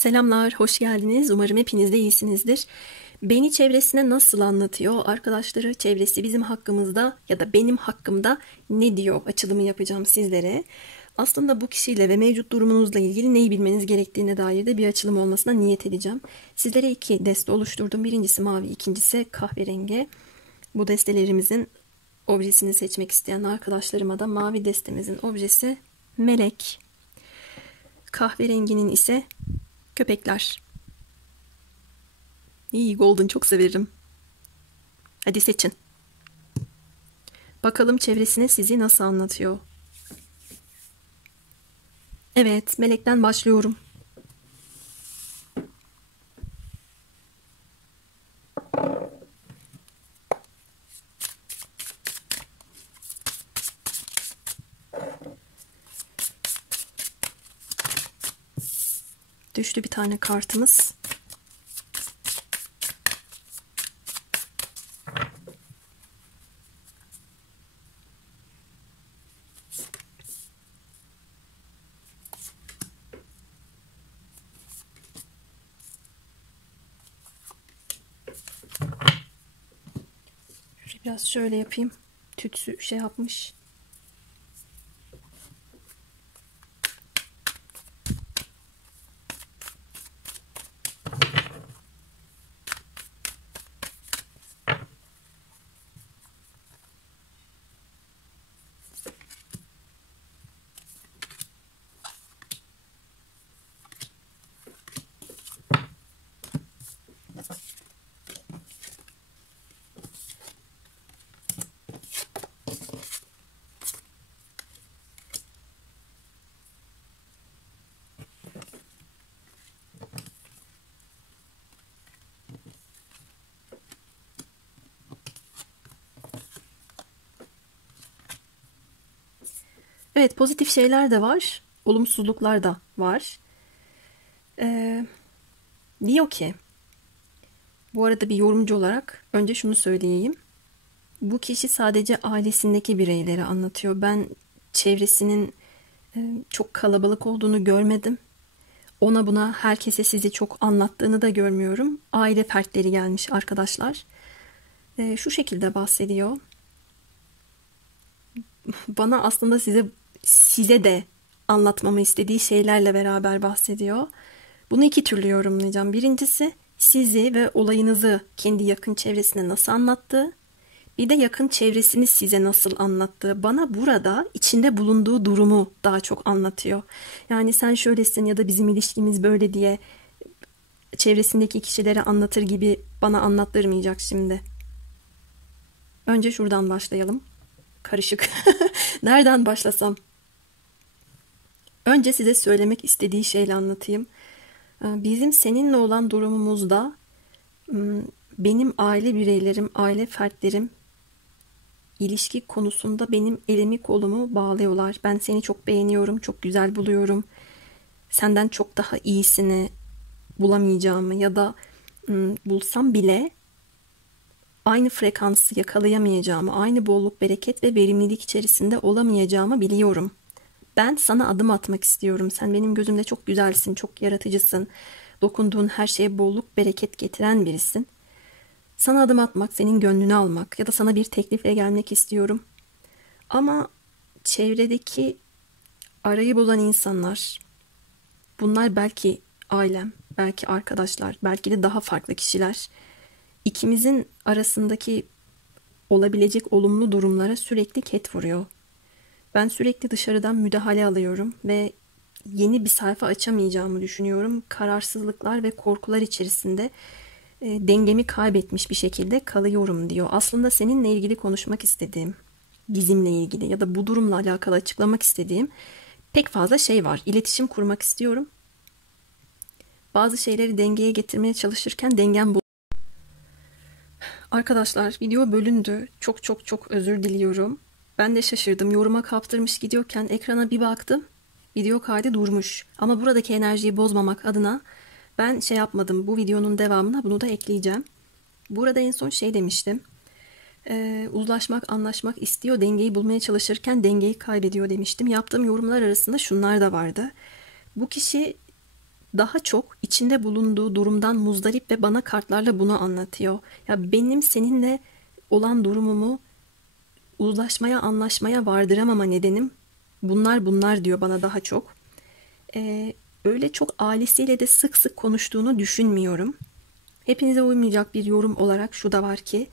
Selamlar, hoş geldiniz. Umarım hepiniz de iyisinizdir. Beni çevresine nasıl anlatıyor? Arkadaşları, çevresi bizim hakkımızda ya da benim hakkımda ne diyor? Açılımı yapacağım sizlere. Aslında bu kişiyle ve mevcut durumunuzla ilgili neyi bilmeniz gerektiğine dair de bir açılım olmasına niyet edeceğim. Sizlere iki deste oluşturdum. Birincisi mavi, ikincisi kahverengi. Bu destelerimizin objesini seçmek isteyen arkadaşlarıma da mavi destemizin objesi melek. Kahverenginin ise köpekler. İyi, golden çok severim. Hadi seçin. Bakalım çevresine sizi nasıl anlatıyor. Evet, melekten başlıyorum. Düştü bir tane kartımız. Biraz şöyle yapayım. Tütsü şey yapmış. Evet, pozitif şeyler de var. Olumsuzluklar da var. Ee, Diyor ki, bu arada bir yorumcu olarak önce şunu söyleyeyim. Bu kişi sadece ailesindeki bireyleri anlatıyor. Ben çevresinin çok kalabalık olduğunu görmedim. Ona buna herkese sizi çok anlattığını da görmüyorum. Aile fertleri gelmiş arkadaşlar. Şu şekilde bahsediyor. Bana aslında size de anlatmamı istediği şeylerle beraber bahsediyor. Bunu iki türlü yorumlayacağım. Birincisi sizi ve olayınızı kendi yakın çevresine nasıl anlattığı. Bir de yakın çevresini size nasıl anlattığı. Bana burada içinde bulunduğu durumu daha çok anlatıyor. Yani sen şöylesin ya da bizim ilişkimiz böyle diye çevresindeki kişilere anlatır gibi bana anlattırmayacak şimdi. Önce şuradan başlayalım. Karışık. Nereden başlasam? Önce size söylemek istediği şeyle anlatayım. Bizim seninle olan durumumuzda benim aile bireylerim, aile fertlerim ilişki konusunda benim elimi kolumu bağlıyorlar. Ben seni çok beğeniyorum, çok güzel buluyorum. Senden çok daha iyisini bulamayacağımı ya da bulsam bile aynı frekansı yakalayamayacağımı, aynı bolluk, bereket ve verimlilik içerisinde olamayacağımı biliyorum. Ben sana adım atmak istiyorum. Sen benim gözümde çok güzelsin, çok yaratıcısın. Dokunduğun her şeye bolluk, bereket getiren birisin. Sana adım atmak, senin gönlünü almak ya da sana bir teklifle gelmek istiyorum. Ama çevredeki arayı bozan insanlar, bunlar belki ailem, belki arkadaşlar, belki de daha farklı kişiler. İkimizin arasındaki olabilecek olumlu durumlara sürekli ket vuruyor. Ben sürekli dışarıdan müdahale alıyorum ve yeni bir sayfa açamayacağımı düşünüyorum. Kararsızlıklar ve korkular içerisinde dengemi kaybetmiş bir şekilde kalıyorum diyor. Aslında seninle ilgili konuşmak istediğim, bizimle ilgili ya da bu durumla alakalı açıklamak istediğim pek fazla şey var. İletişim kurmak istiyorum. Bazı şeyleri dengeye getirmeye çalışırken dengem bu. Arkadaşlar video bölündü. Çok çok çok özür diliyorum. Ben de şaşırdım. Yoruma kaptırmış gidiyorken ekrana bir baktım. Video kaydı durmuş. Ama buradaki enerjiyi bozmamak adına ben şey yapmadım. Bu videonun devamına bunu da ekleyeceğim. Burada en son şey demiştim. Uzlaşmak, anlaşmak istiyor. Dengeyi bulmaya çalışırken dengeyi kaybediyor demiştim. Yaptığım yorumlar arasında şunlar da vardı. Bu kişi daha çok içinde bulunduğu durumdan muzdarip ve bana kartlarla bunu anlatıyor. Ya benim seninle olan durumumu uzlaşmaya, anlaşmaya vardıramama nedenim bunlar diyor bana daha çok. Öyle çok ailesiyle de sık sık konuştuğunu düşünmüyorum. Hepinize uymayacak bir yorum olarak şu da var ki,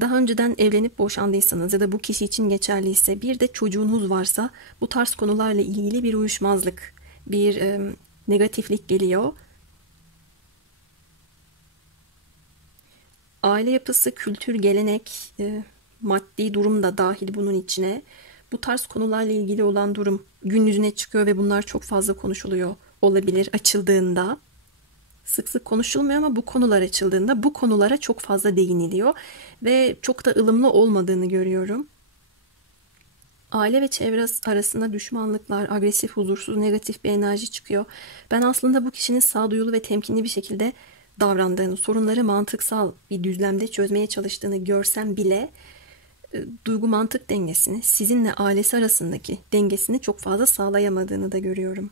daha önceden evlenip boşandıysanız ya da bu kişi için geçerliyse, bir de çocuğunuz varsa bu tarz konularla ilgili bir uyuşmazlık, bir negatiflik geliyor. Aile yapısı, kültür, gelenek, maddi durum da dahil bunun içine. Bu tarz konularla ilgili olan durum gün yüzüne çıkıyor ve bunlar çok fazla konuşuluyor olabilir açıldığında. Sık sık konuşulmuyor ama bu konular açıldığında bu konulara çok fazla değiniliyor ve çok da ılımlı olmadığını görüyorum. Aile ve çevre arasında düşmanlıklar, agresif, huzursuz, negatif bir enerji çıkıyor. Ben aslında bu kişinin sağduyulu ve temkinli bir şekilde davrandığını, sorunları mantıksal bir düzlemde çözmeye çalıştığını görsem bile duygu mantık dengesini, sizinle ailesi arasındaki dengesini çok fazla sağlayamadığını da görüyorum.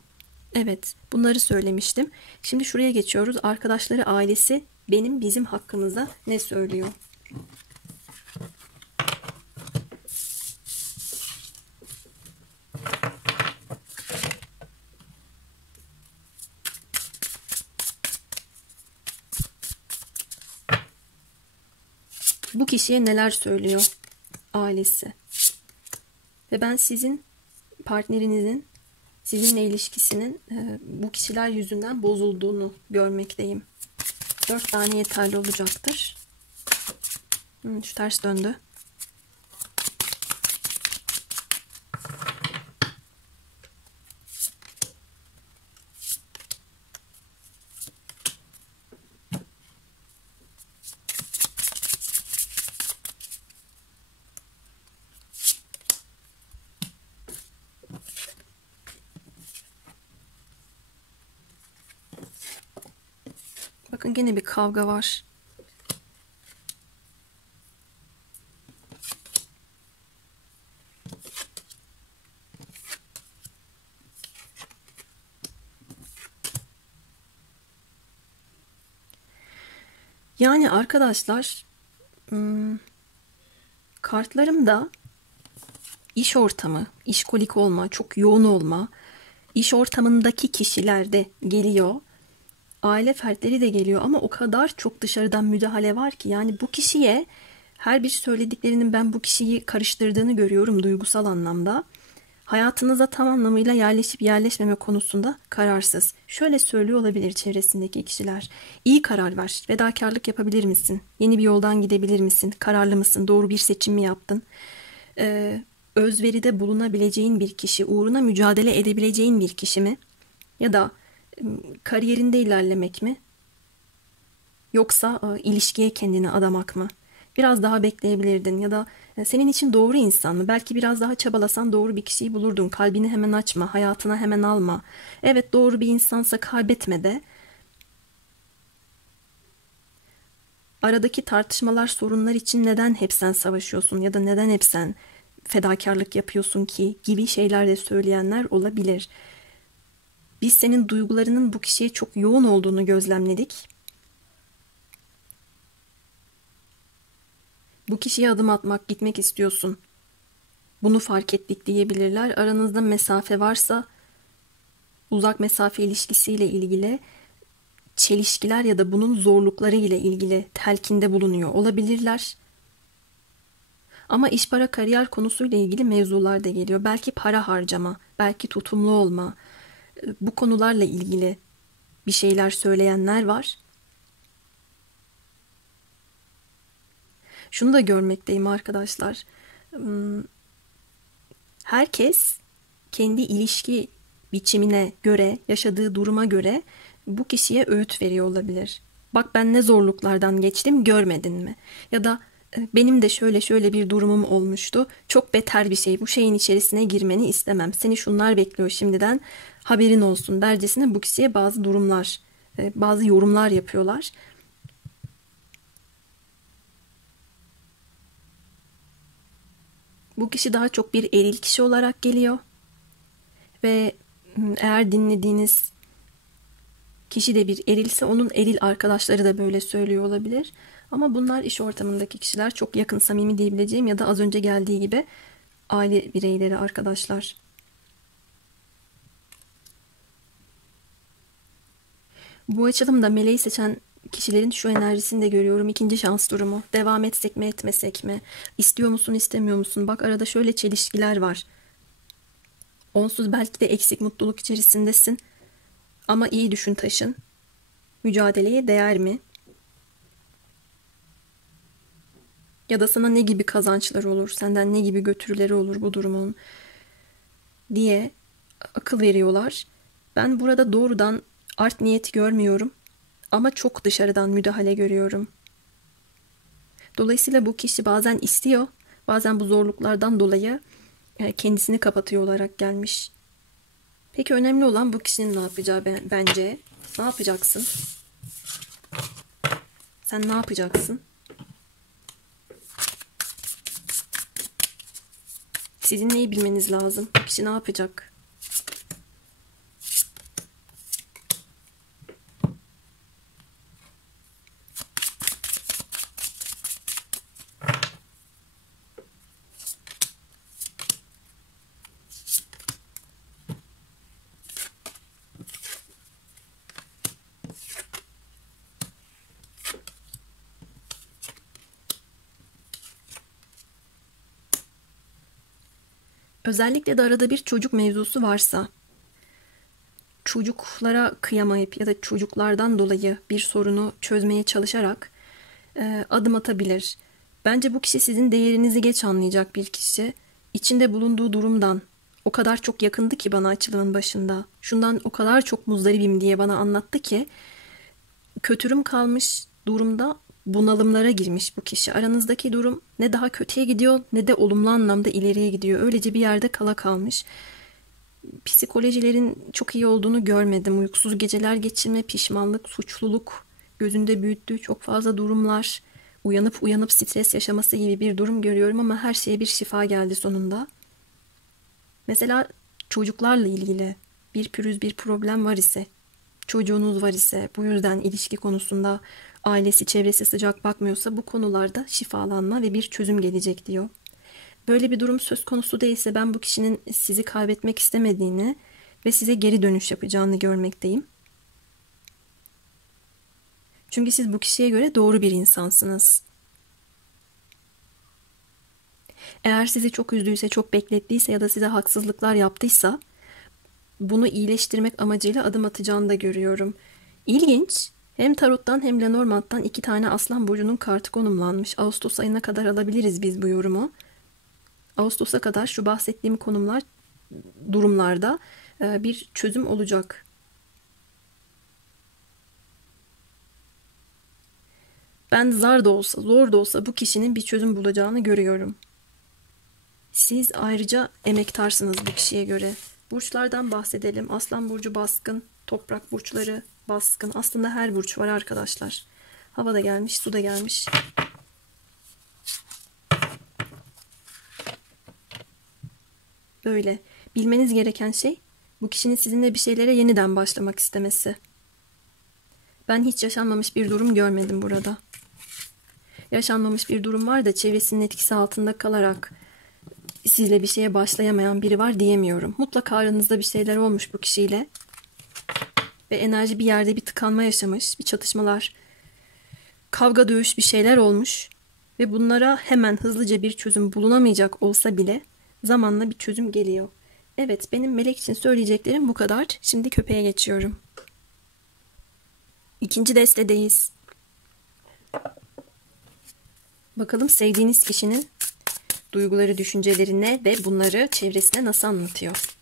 Evet, bunları söylemiştim. Şimdi şuraya geçiyoruz. Arkadaşları, ailesi bizim hakkımızda ne söylüyor? Bu kişiye neler söylüyor ailesi? Ve ben sizin partnerinizin, sizinle ilişkisinin bu kişiler yüzünden bozulduğunu görmekteyim. 4 tane yeterli olacaktır. Şu ters döndü. Bakın gene bir kavga var. Yani arkadaşlar, kartlarımda iş ortamı, işkolik olma, çok yoğun olma, iş ortamındaki kişiler de geliyor. Aile fertleri de geliyor ama o kadar çok dışarıdan müdahale var ki, yani bu kişiye her bir söylediklerinin ben bu kişiyi karıştırdığını görüyorum duygusal anlamda. Hayatınıza tam anlamıyla yerleşip yerleşmeme konusunda kararsız. Şöyle söylüyor olabilir çevresindeki kişiler. İyi karar ver. Fedakarlık yapabilir misin? Yeni bir yoldan gidebilir misin? Kararlı mısın? Doğru bir seçim mi yaptın? Özveride bulunabileceğin bir kişi, uğruna mücadele edebileceğin bir kişi mi? Ya da kariyerinde ilerlemek mi? Yoksa ilişkiye kendini adamak mı? Biraz daha bekleyebilirdin ya da senin için doğru insan mı? Belki biraz daha çabalasan doğru bir kişiyi bulurdun. Kalbini hemen açma, hayatına hemen alma. Evet, doğru bir insansa kaybetme de. Aradaki tartışmalar, sorunlar için neden hep sen savaşıyorsun ya da neden hep sen fedakarlık yapıyorsun ki gibi şeyler de söyleyenler olabilir. Biz senin duygularının bu kişiye çok yoğun olduğunu gözlemledik. Bu kişiye adım atmak, gitmek istiyorsun. Bunu fark ettik diyebilirler. Aranızda mesafe varsa uzak mesafe ilişkisiyle ilgili çelişkiler ya da bunun zorlukları ile ilgili telkinde bulunuyor olabilirler. Ama iş, para, kariyer konusuyla ilgili mevzular da geliyor. Belki para harcama, belki tutumlu olma. Bu konularla ilgili bir şeyler söyleyenler var. Şunu da görmekteyim arkadaşlar. Herkes kendi ilişki biçimine göre, yaşadığı duruma göre bu kişiye öğüt veriyor olabilir. Bak, ben ne zorluklardan geçtim, görmedin mi? Ya da benim de şöyle şöyle bir durumum olmuştu. Çok beter bir şey. Bu şeyin içerisine girmeni istemem. Seni şunlar bekliyor şimdiden. Haberin olsun dercesine bu kişiye bazı durumlar, bazı yorumlar yapıyorlar. Bu kişi daha çok bir eril kişi olarak geliyor. Ve eğer dinlediğiniz kişi de bir erilse onun eril arkadaşları da böyle söylüyor olabilir. Ama bunlar iş ortamındaki kişiler, çok yakın, samimi diyebileceğim ya da az önce geldiği gibi aile bireyleri, arkadaşlar. Bu açılımda meleği seçen kişilerin şu enerjisini de görüyorum. İkinci şans durumu. Devam etsek mi, etmesek mi? İstiyor musun, istemiyor musun? Bak, arada şöyle çelişkiler var. Onsuz belki de eksik mutluluk içerisindesin. Ama iyi düşün, taşın. Mücadeleye değer mi? Ya da sana ne gibi kazançları olur? Senden ne gibi götürüleri olur bu durumun? Diye akıl veriyorlar. Ben burada doğrudan art niyeti görmüyorum. Ama çok dışarıdan müdahale görüyorum. Dolayısıyla bu kişi bazen istiyor, bazen bu zorluklardan dolayı kendisini kapatıyor olarak gelmiş. Peki önemli olan bu kişinin ne yapacağı bence. Ne yapacaksın? Sen ne yapacaksın? Sizin neyi bilmeniz lazım? Bu kişi ne yapacak? Özellikle de arada bir çocuk mevzusu varsa, çocuklara kıyamayıp ya da çocuklardan dolayı bir sorunu çözmeye çalışarak adım atabilir. Bence bu kişi sizin değerinizi geç anlayacak bir kişi. İçinde bulunduğu durumdan o kadar çok yakındı ki bana açılımın başında. Şundan o kadar çok muzdaribim diye bana anlattı ki kötürüm kalmış durumda bunalımlara girmiş bu kişi. Aranızdaki durum ne daha kötüye gidiyor ne de olumlu anlamda ileriye gidiyor. Öylece bir yerde kala kalmış. Psikolojilerin çok iyi olduğunu görmedim. Uykusuz geceler geçirme, pişmanlık, suçluluk, gözünde büyüttüğü çok fazla durumlar, uyanıp uyanıp stres yaşaması gibi bir durum görüyorum ama her şeye bir şifa geldi sonunda. Mesela çocuklarla ilgili bir pürüz, bir problem var ise, çocuğunuz var ise, bu yüzden ilişki konusunda ailesi, çevresi sıcak bakmıyorsa bu konularda şifalanma ve bir çözüm gelecek diyor. Böyle bir durum söz konusu değilse ben bu kişinin sizi kaybetmek istemediğini ve size geri dönüş yapacağını görmekteyim. Çünkü siz bu kişiye göre doğru bir insansınız. Eğer sizi çok üzdüyse, çok beklettiyse ya da size haksızlıklar yaptıysa bunu iyileştirmek amacıyla adım atacağını da görüyorum. İlginç. Hem tarottan hem Lenormand'dan 2 tane Aslan Burcu'nun kartı konumlanmış. Ağustos ayına kadar alabiliriz biz bu yorumu. Ağustos'a kadar şu bahsettiğim durumlarda bir çözüm olacak. Ben zar da olsa, zor da olsa bu kişinin bir çözüm bulacağını görüyorum. Siz ayrıca emektarsınız bu kişiye göre. Burçlardan bahsedelim. Aslan Burcu baskın, toprak burçları baskın. Aslında her burç var arkadaşlar. Hava da gelmiş, su da gelmiş. Böyle. Bilmeniz gereken şey bu kişinin sizinle bir şeylere yeniden başlamak istemesi. Ben hiç yaşanmamış bir durum görmedim burada. Yaşanmamış bir durum var da çevresinin etkisi altında kalarak sizle bir şeye başlayamayan biri var diyemiyorum. Mutlaka aranızda bir şeyler olmuş bu kişiyle. Ve enerji bir yerde bir tıkanma yaşamış, bir çatışmalar, kavga dövüş bir şeyler olmuş. Ve bunlara hemen hızlıca bir çözüm bulunamayacak olsa bile zamanla bir çözüm geliyor. Evet, benim melek için söyleyeceklerim bu kadar. Şimdi köpeğe geçiyorum. İkinci destedeyiz. Bakalım sevdiğiniz kişinin duyguları, düşünceleri ne ve bunları çevresine nasıl anlatıyor?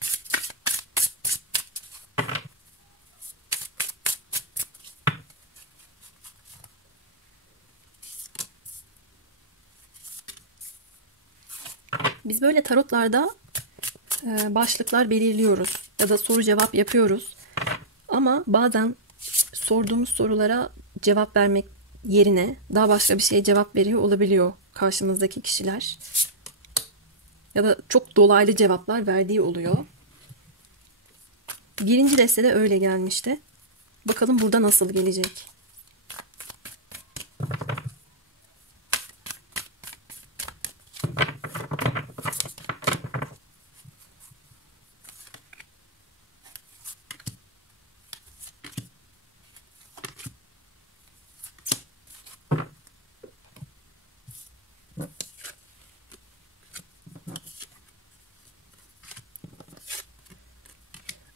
Biz böyle tarotlarda başlıklar belirliyoruz ya da soru cevap yapıyoruz. Ama bazen sorduğumuz sorulara cevap vermek yerine daha başka bir şeye cevap veriyor olabiliyor karşımızdaki kişiler. Ya da çok dolaylı cevaplar verdiği oluyor. Birinci destede öyle gelmişti. Bakalım burada nasıl gelecek.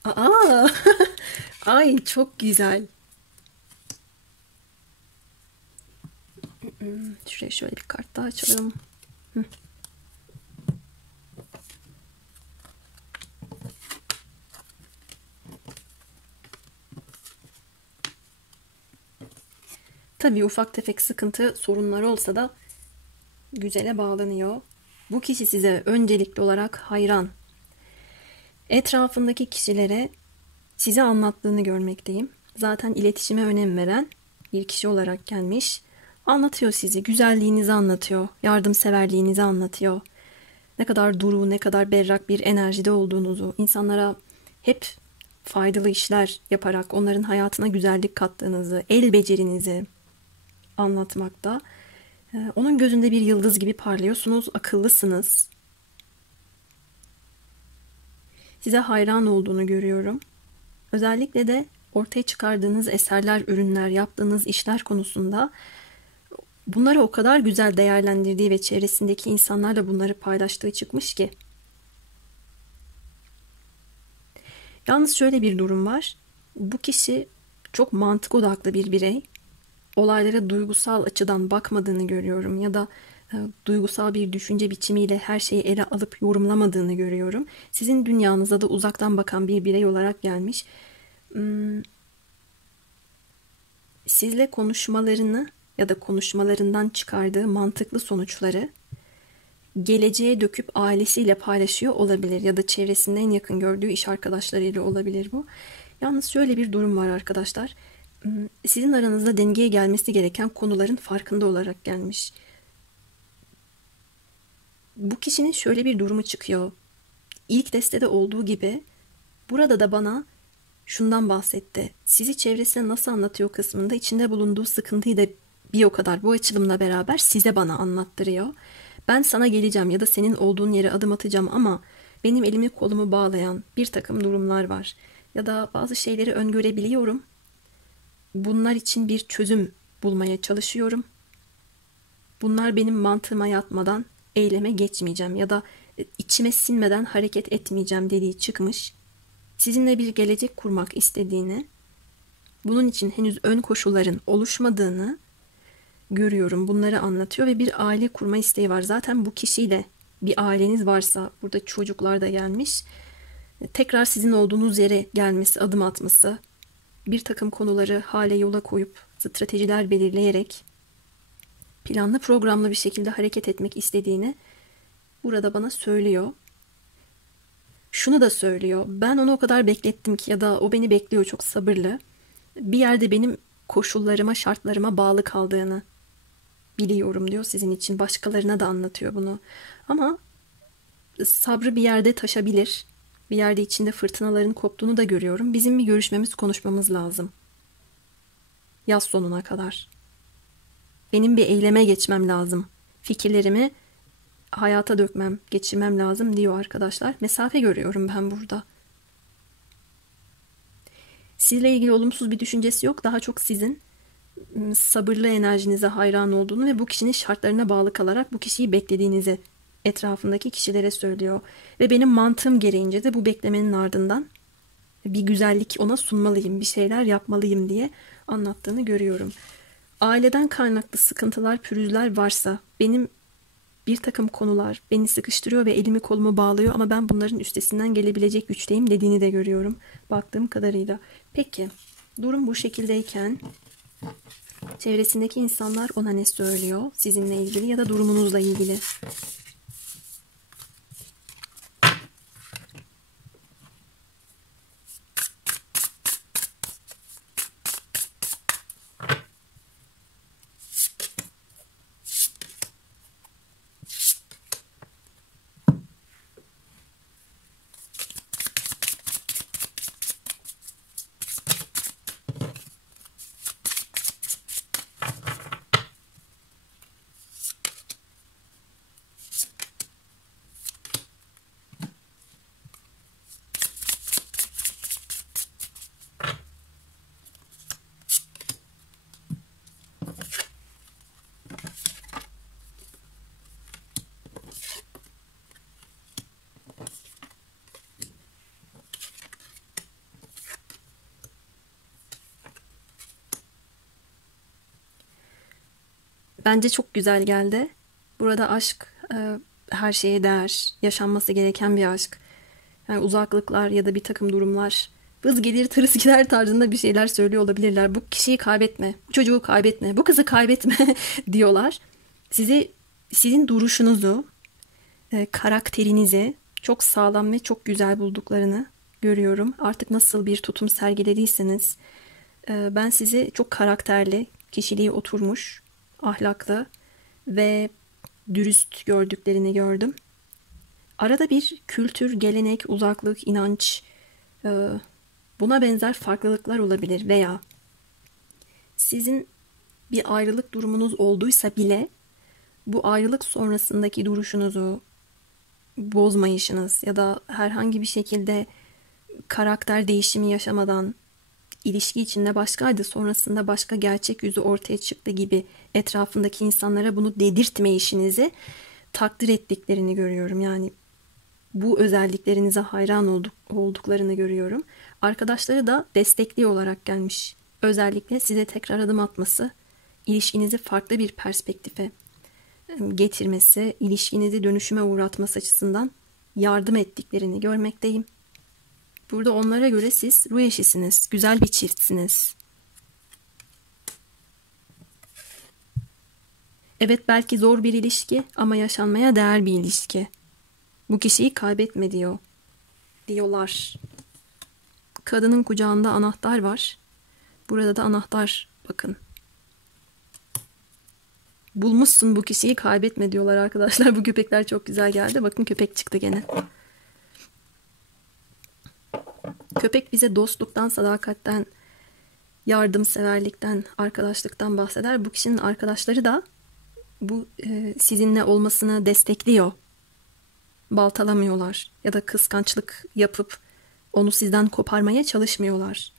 Aa, ay çok güzel. Şuraya şöyle bir kart daha açalım. Tabii ufak tefek sıkıntı, sorunlar olsa da güzele bağlanıyor. Bu kişi size öncelikli olarak hayran. Etrafındaki kişilere size anlattığını görmekteyim. Zaten iletişime önem veren bir kişi olarak gelmiş. Anlatıyor sizi, güzelliğinizi anlatıyor, yardımseverliğinizi anlatıyor. Ne kadar duru, ne kadar berrak bir enerjide olduğunuzu, insanlara hep faydalı işler yaparak onların hayatına güzellik kattığınızı, el becerinizi anlatmakta. Onun gözünde bir yıldız gibi parlıyorsunuz, akıllısınız. Size hayran olduğunu görüyorum. Özellikle de ortaya çıkardığınız eserler, ürünler, yaptığınız işler konusunda bunları o kadar güzel değerlendirdiği ve çevresindeki insanlarla bunları paylaştığı çıkmış ki. Yalnız şöyle bir durum var. Bu kişi çok mantık odaklı bir birey. Olaylara duygusal açıdan bakmadığını görüyorum ya da duygusal bir düşünce biçimiyle her şeyi ele alıp yorumlamadığını görüyorum. Sizin dünyanıza da uzaktan bakan bir birey olarak gelmiş. Sizle konuşmalarını ya da konuşmalarından çıkardığı mantıklı sonuçları geleceğe döküp ailesiyle paylaşıyor olabilir ya da çevresinde en yakın gördüğü iş arkadaşlarıyla olabilir bu. Yalnız şöyle bir durum var arkadaşlar. Sizin aranızda dengeye gelmesi gereken konuların farkında olarak gelmiş. Bu kişinin şöyle bir durumu çıkıyor. İlk destede olduğu gibi burada da bana şundan bahsetti. Sizi çevresine nasıl anlatıyor kısmında içinde bulunduğu sıkıntıyı da bir o kadar bu açılımla beraber size bana anlattırıyor. Ben sana geleceğim ya da senin olduğun yere adım atacağım ama benim elimi kolumu bağlayan bir takım durumlar var. Ya da bazı şeyleri öngörebiliyorum. Bunlar için bir çözüm bulmaya çalışıyorum. Bunlar benim mantığıma yatmadan eyleme geçmeyeceğim ya da içime sinmeden hareket etmeyeceğim dediği çıkmış. Sizinle bir gelecek kurmak istediğini, bunun için henüz ön koşulların oluşmadığını görüyorum. Bunları anlatıyor ve bir aile kurma isteği var. Zaten bu kişiyle bir aileniz varsa, burada çocuklar da gelmiş, tekrar sizin olduğunuz yere gelmesi, adım atması, bir takım konuları hale yola koyup stratejiler belirleyerek planlı programlı bir şekilde hareket etmek istediğini burada bana söylüyor. Şunu da söylüyor. Ben onu o kadar beklettim ki ya da o beni bekliyor çok sabırlı. Bir yerde benim koşullarıma, şartlarıma bağlı kaldığını biliyorum diyor sizin için. Başkalarına da anlatıyor bunu. Ama sabrı bir yerde taşabilir. Bir yerde içinde fırtınaların koptuğunu da görüyorum. Bizim bir görüşmemiz, konuşmamız lazım. Yaz sonuna kadar. Benim bir eyleme geçmem lazım. Fikirlerimi hayata dökmem, geçirmem lazım diyor arkadaşlar. Mesafe görüyorum ben burada. Sizle ilgili olumsuz bir düşüncesi yok. Daha çok sizin sabırlı enerjinize hayran olduğunu ve bu kişinin şartlarına bağlı kalarak bu kişiyi beklediğinizi etrafındaki kişilere söylüyor. Ve benim mantığım gereğince de bu beklemenin ardından bir güzellik ona sunmalıyım, bir şeyler yapmalıyım diye anlattığını görüyorum. Aileden kaynaklı sıkıntılar, pürüzler varsa benim bir takım konular beni sıkıştırıyor ve elimi kolumu bağlıyor ama ben bunların üstesinden gelebilecek güçteyim dediğini de görüyorum baktığım kadarıyla. Peki durum bu şekildeyken çevresindeki insanlar ona ne söylüyor sizinle ilgili ya da durumunuzla ilgili? Bence çok güzel geldi. Burada aşk her şeye değer. Yaşanması gereken bir aşk. Yani uzaklıklar ya da bir takım durumlar vız gelir tırıs gider tarzında bir şeyler söylüyor olabilirler. Bu kişiyi kaybetme, bu çocuğu kaybetme, bu kızı kaybetme diyorlar. Sizi, sizin duruşunuzu, karakterinizi çok sağlam ve çok güzel bulduklarını görüyorum. Artık nasıl bir tutum sergilediyseniz ben sizi çok karakterli, kişiliği oturmuş, ahlaklı ve dürüst gördüklerini gördüm. Arada bir kültür, gelenek, uzaklık, inanç, e, buna benzer farklılıklar olabilir veya sizin bir ayrılık durumunuz olduysa bile bu ayrılık sonrasındaki duruşunuzu bozmayışınız ya da herhangi bir şekilde karakter değişimi yaşamadan ilişki içinde başkaydı, sonrasında başka gerçek yüzü ortaya çıktı gibi etrafındaki insanlara bunu dedirtme işinizi takdir ettiklerini görüyorum. Yani bu özelliklerinize hayran olduklarını görüyorum. Arkadaşları da destekli olarak gelmiş. Özellikle size tekrar adım atması, ilişkinizi farklı bir perspektife getirmesi, ilişkinizi dönüşüme uğratması açısından yardım ettiklerini görmekteyim. Burada onlara göre siz ruh eşisiniz, güzel bir çiftsiniz. Evet, belki zor bir ilişki ama yaşanmaya değer bir ilişki. Bu kişiyi kaybetme diyorlar. Kadının kucağında anahtar var. Burada da anahtar, bakın. Bulmuşsun bu kişiyi, kaybetme diyorlar arkadaşlar. Bu köpekler çok güzel geldi. Bakın, köpek çıktı gene. Köpek bize dostluktan, sadakatten, yardımseverlikten, arkadaşlıktan bahseder. Bu kişinin arkadaşları da bu sizinle olmasını destekliyor. Baltalamıyorlar ya da kıskançlık yapıp onu sizden koparmaya çalışmıyorlar.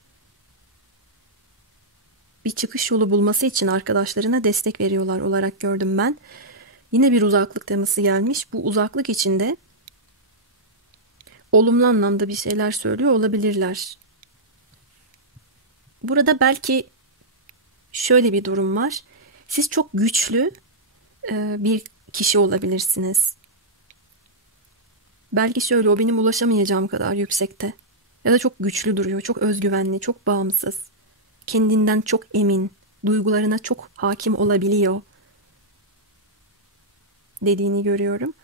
Bir çıkış yolu bulması için arkadaşlarına destek veriyorlar olarak gördüm ben. Yine bir uzaklık teması gelmiş. Bu uzaklık içinde olumlu anlamda bir şeyler söylüyor olabilirler. Burada belki şöyle bir durum var. Siz çok güçlü bir kişi olabilirsiniz. Belki şöyle, o benim ulaşamayacağım kadar yüksekte. Ya da çok güçlü duruyor, çok özgüvenli, çok bağımsız. Kendinden çok emin, duygularına çok hakim olabiliyor dediğini görüyorum.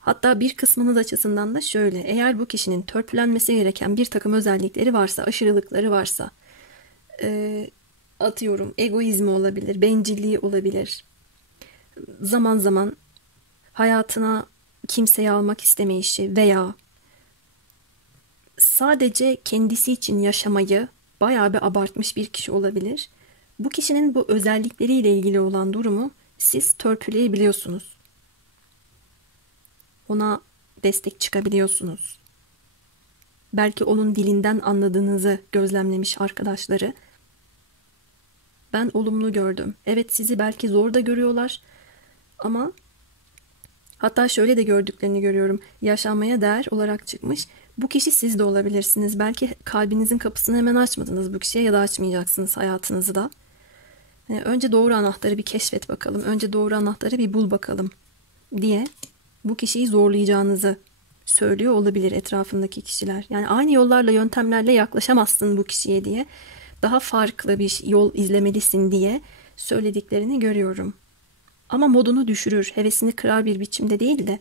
Hatta bir kısmınız açısından da şöyle, eğer bu kişinin törpülenmesi gereken bir takım özellikleri varsa, aşırılıkları varsa, atıyorum egoizmi olabilir, bencilliği olabilir, zaman zaman hayatına kimseyi almak istemeyişi veya sadece kendisi için yaşamayı bayağı bir abartmış bir kişi olabilir. Bu kişinin bu özellikleriyle ilgili olan durumu siz törpüleyebiliyorsunuz. Ona destek çıkabiliyorsunuz. Belki onun dilinden anladığınızı gözlemlemiş arkadaşları. Ben olumlu gördüm. Evet, sizi belki zor da görüyorlar ama hatta şöyle de gördüklerini görüyorum. Yaşanmaya değer olarak çıkmış. Bu kişi siz de olabilirsiniz. Belki kalbinizin kapısını hemen açmadınız bu kişiye ya da açmayacaksınız hayatınızı da. Yani önce doğru anahtarı bir keşfet bakalım. Önce doğru anahtarı bir bul bakalım diye bu kişiyi zorlayacağınızı söylüyor olabilir etrafındaki kişiler. Yani aynı yollarla, yöntemlerle yaklaşamazsın bu kişiye diye, daha farklı bir yol izlemelisin diye söylediklerini görüyorum. Ama modunu düşürür, hevesini kırar bir biçimde değil de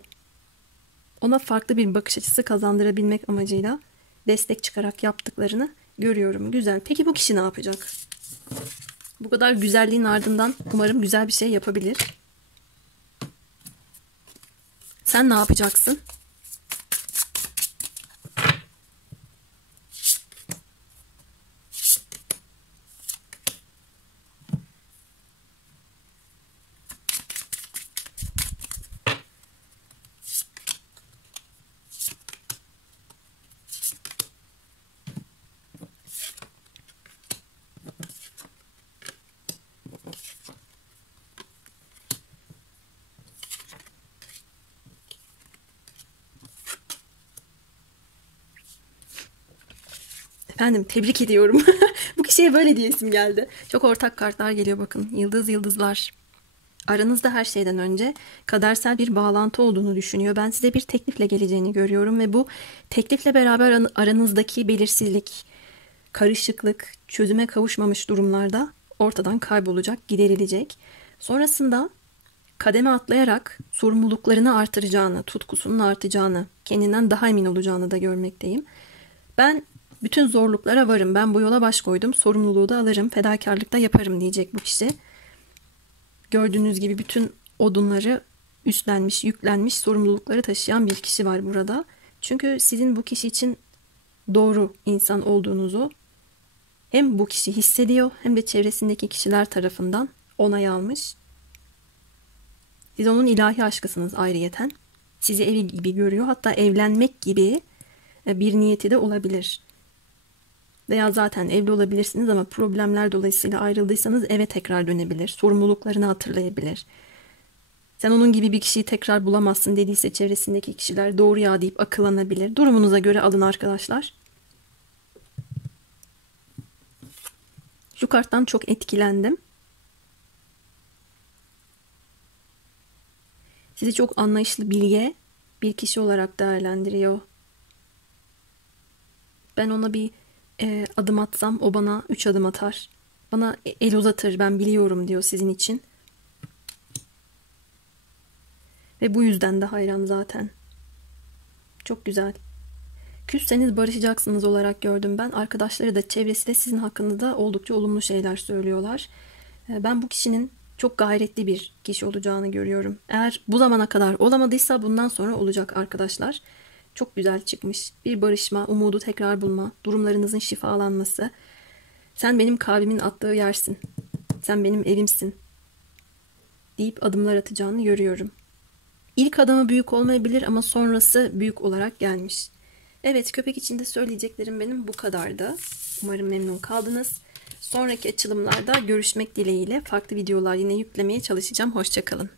ona farklı bir bakış açısı kazandırabilmek amacıyla destek çıkarak yaptıklarını görüyorum. Güzel. Peki bu kişi ne yapacak? Bu kadar güzelliğin ardından umarım güzel bir şey yapabilir. Sen ne yapacaksın? Efendim, tebrik ediyorum. Bu kişiye böyle diyesim geldi. Çok ortak kartlar geliyor bakın. Yıldız, yıldızlar. Aranızda her şeyden önce kadersel bir bağlantı olduğunu düşünüyor. Ben size bir teklifle geleceğini görüyorum ve bu teklifle beraber aranızdaki belirsizlik, karışıklık, çözüme kavuşmamış durumlarda ortadan kaybolacak, giderilecek. Sonrasında kademe atlayarak sorumluluklarını artıracağını, tutkusunun artacağını, kendinden daha emin olacağını da görmekteyim. Ben bütün zorluklara varım, ben bu yola baş koydum, sorumluluğu da alırım, fedakarlık da yaparım diyecek bu kişi. Gördüğünüz gibi bütün odunları üstlenmiş, yüklenmiş, sorumlulukları taşıyan bir kişi var burada. Çünkü sizin bu kişi için doğru insan olduğunuzu hem bu kişi hissediyor hem de çevresindeki kişiler tarafından onay almış. Siz onun ilahi aşkısınız ayrıyeten. Sizi evi gibi görüyor. Hatta evlenmek gibi bir niyeti de olabilir. Veya zaten evli olabilirsiniz ama problemler dolayısıyla ayrıldıysanız eve tekrar dönebilir. Sorumluluklarını hatırlayabilir. Sen onun gibi bir kişiyi tekrar bulamazsın dediyse çevresindeki kişiler doğru ya deyip akıllanabilir. Durumunuza göre alın arkadaşlar. Şu karttan çok etkilendim. Sizi çok anlayışlı, bilge bir kişi olarak değerlendiriyor. Ben ona bir adım atsam o bana 3 adım atar. Bana el uzatır, ben biliyorum diyor sizin için. Ve bu yüzden de hayran zaten. Çok güzel. Küsseniz barışacaksınız olarak gördüm ben. Arkadaşları da çevresi de sizin hakkınızda oldukça olumlu şeyler söylüyorlar. Ben bu kişinin çok gayretli bir kişi olacağını görüyorum. Eğer bu zamana kadar olamadıysa bundan sonra olacak arkadaşlar. Çok güzel çıkmış. Bir barışma, umudu tekrar bulma, durumlarınızın şifalanması. Sen benim kalbimin attığı yersin. Sen benim evimsin deyip adımlar atacağını görüyorum. İlk adımı büyük olmayabilir ama sonrası büyük olarak gelmiş. Evet, köpek için de söyleyeceklerim benim bu kadardı. Umarım memnun kaldınız. Sonraki açılımlarda görüşmek dileğiyle farklı videolar yine yüklemeye çalışacağım. Hoşça kalın.